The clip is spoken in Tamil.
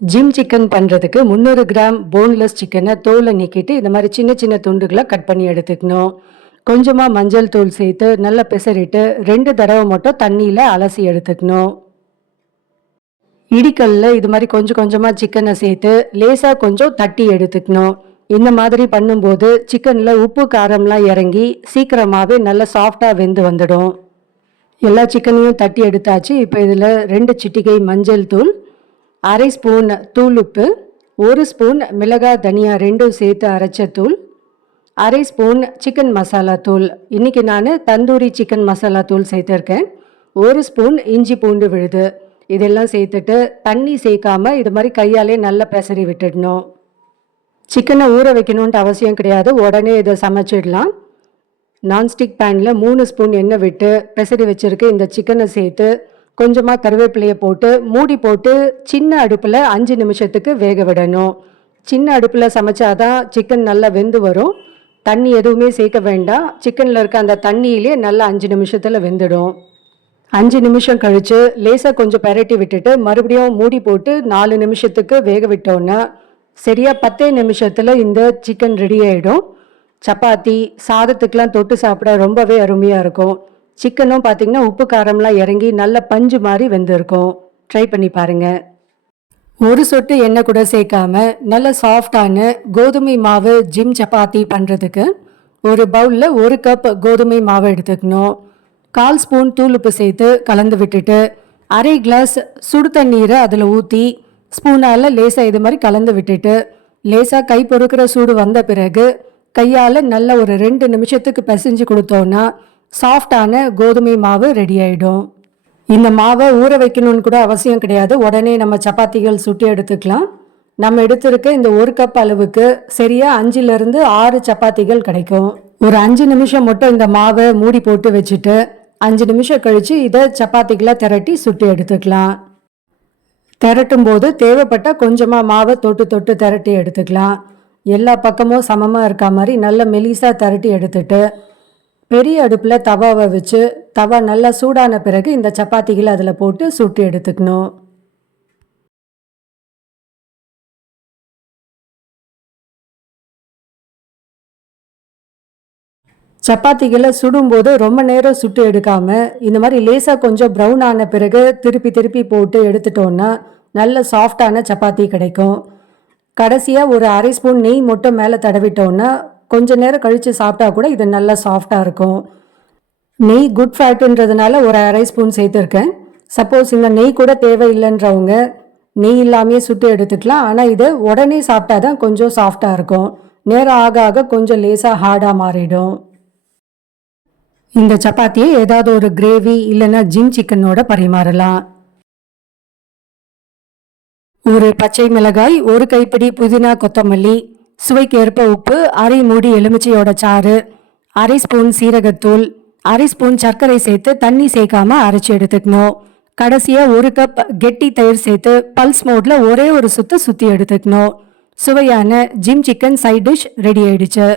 ஜிம் சிக்கன் பண்ணுறதுக்கு முந்நூறு கிராம் போன்லெஸ் சிக்கனை தோலை நீக்கிட்டு இந்த மாதிரி சின்ன சின்ன துண்டுகளை கட் பண்ணி எடுத்துக்கணும். கொஞ்சமாக மஞ்சள் தூள் சேர்த்து நல்லா பிசறிட்டு ரெண்டு தடவை மட்டும் தண்ணியில் அலசி எடுத்துக்கணும். இடிக்கல்ல இது மாதிரி கொஞ்சம் கொஞ்சமாக சிக்கனை சேர்த்து லேசாக கொஞ்சம் தட்டி எடுத்துக்கணும். இந்த மாதிரி பண்ணும்போது சிக்கனில் உப்பு காரம்லாம் இறங்கி சீக்கிரமாகவே நல்லா சாஃப்டாக வெந்து வந்துடும். எல்லா சிக்கனையும் தட்டி எடுத்தாச்சு. இப்போ இதில் ரெண்டு சிட்டிகை மஞ்சள் தூள் அரை ஸ்பூன் தூள் உப்பு ஒரு ஸ்பூன் மிளகாய் தனியா ரெண்டும் சேர்த்து அரைச்ச தூள் அரை ஸ்பூன் சிக்கன் மசாலா தூள். இன்றைக்கி நான் தந்தூரி சிக்கன் மசாலா தூள் சேர்த்துருக்கேன். ஒரு ஸ்பூன் இஞ்சி பூண்டு விழுது. இதெல்லாம் சேர்த்துட்டு தண்ணி சேர்க்காம இது மாதிரி கையாலே நல்லா பெசரி விட்டுடணும். சிக்கனை ஊற வைக்கணுன்ட்டு அவசியம் கிடையாது. உடனே இதை சமைச்சிடலாம். நான்ஸ்டிக் பேனில் மூணு ஸ்பூன் எண்ணெய் விட்டு பெசரி வச்சுருக்க இந்த சிக்கனை சேர்த்து கொஞ்சமாக கருவேப்பிலையை போட்டு மூடி போட்டு சின்ன அடுப்பில் அஞ்சு நிமிஷத்துக்கு வேக விடணும். சின்ன அடுப்பில் சமைச்சாதான் சிக்கன் நல்லா வெந்து வரும். தண்ணி எதுவுமே சேர்க்க வேண்டாம். சிக்கனில் இருக்க அந்த தண்ணியிலே நல்லா அஞ்சு நிமிஷத்தில் வெந்துடும். அஞ்சு நிமிஷம் கழித்து லேசாக கொஞ்சம் பெரட்டி விட்டுட்டு மறுபடியும் மூடி போட்டு நாலு நிமிஷத்துக்கு வேக விட்டோன்னா சரியாக பத்தே நிமிஷத்தில் இந்த சிக்கன் ரெடி ஆகிடும் சப்பாத்தி சாதத்துக்கெலாம் தொட்டு சாப்பிட ரொம்பவே அருமையாக இருக்கும். சிக்கனும் பார்த்தீங்கன்னா உப்பு காரம்லாம் இறங்கி நல்ல பஞ்சு மாதிரி வெந்திருக்கும். ட்ரை பண்ணி பாருங்கள் ஒரு சொட்டு எண்ணெய் கூட சேர்க்காம நல்ல சாஃப்டான கோதுமை மாவு ஜிம் சப்பாத்தி பண்ணுறதுக்கு ஒரு பவுலில் ஒரு கப் கோதுமை மாவு எடுத்துக்கணும். கால் ஸ்பூன் தூள் உப்பு சேர்த்து கலந்து விட்டுட்டு அரை கிளாஸ் சுடு தண்ணீரை அதில் ஊற்றி ஸ்பூனால் லேசாக இது மாதிரி கலந்து விட்டுட்டு லேசாக கை பொறுக்கிற சூடு வந்த பிறகு கையால் நல்ல ஒரு ரெண்டு நிமிஷத்துக்கு பிசைஞ்சு கொடுத்தோன்னா சாஃப்டான கோதுமை மாவு ரெடி ஆகிடும் இந்த மாவை ஊற வைக்கணும்னு கூட அவசியம் கிடையாது. உடனே நம்ம சப்பாத்திகள் சுட்டி எடுத்துக்கலாம். நம்ம எடுத்திருக்க இந்த ஒரு கப் அளவுக்கு சரியாக அஞ்சுலேருந்து ஆறு சப்பாத்திகள் கிடைக்கும். ஒரு அஞ்சு நிமிஷம் மட்டும் இந்த மாவை மூடி போட்டு வச்சுட்டு அஞ்சு நிமிஷம் கழித்து இதை சப்பாத்திகளாக திரட்டி சுட்டி எடுத்துக்கலாம். திரட்டும் போது தேவைப்பட்ட கொஞ்சமாக மாவை தொட்டு தொட்டு திரட்டி எடுத்துக்கலாம். எல்லா பக்கமும் சமமாக இருக்க மாதிரி நல்ல மெலிசாக திரட்டி எடுத்துட்டு பெரிய அடுப்பில் தவாவை வச்சு தவா நல்லா சூடான பிறகு இந்த சப்பாத்திகளை அதில் போட்டு சுட்டு எடுத்துக்கணும். சப்பாத்திகளை சுடும்போது ரொம்ப நேரம் சுட்டு எடுக்காம இந்த மாதிரி லேசாக கொஞ்சம் ப்ரௌன் ஆன பிறகு திருப்பி திருப்பி போட்டு எடுத்துட்டோன்னா நல்ல சாஃப்டான சப்பாத்தி கிடைக்கும். கடைசியாக ஒரு அரை ஸ்பூன் நெய் மட்டும் மேலே தடவிட்டோன்னா கொஞ்ச நேரம் கழித்து சாப்பிட்டா கூட இது நல்லா சாஃப்டாக இருக்கும். நெய் குட் ஃபேட்டுன்றதுனால ஒரு அரை ஸ்பூன் சேர்த்துருக்கேன். சப்போஸ் இந்த நெய் கூட தேவையில்லைன்றவங்க நெய் இல்லாமையே சுட்டு எடுத்துக்கலாம். ஆனால் இது உடனே சாப்பிட்டா தான் கொஞ்சம் சாஃப்டாக இருக்கும். நேரம் ஆக ஆக கொஞ்சம் லேசாக ஹார்டாக மாறிடும். இந்த சப்பாத்தியை ஏதாவது ஒரு கிரேவி இல்லைன்னா ஜிம் சிக்கனோட பரிமாறலாம். ஒரு பச்சை மிளகாய் ஒரு கைப்பிடி புதினா கொத்தமல்லி சுவைக்கு ஏற்ப உப்பு அரை மூடி எலுமிச்சையோட சாறு அரை ஸ்பூன் சீரகத்தூள் அரை ஸ்பூன் சர்க்கரை சேர்த்து தண்ணி சேர்க்காம அரைச்சி எடுத்துக்கணும். கடைசியா ஒரு கப் கெட்டி தயிர் சேர்த்து பல்ஸ் மோட்ல ஒரே ஒரு சுத்து சுத்தி எடுத்துக்கணும். சுவையான ஜிம் சிக்கன் சைட் டிஷ் ரெடி ஆயிடுச்சு.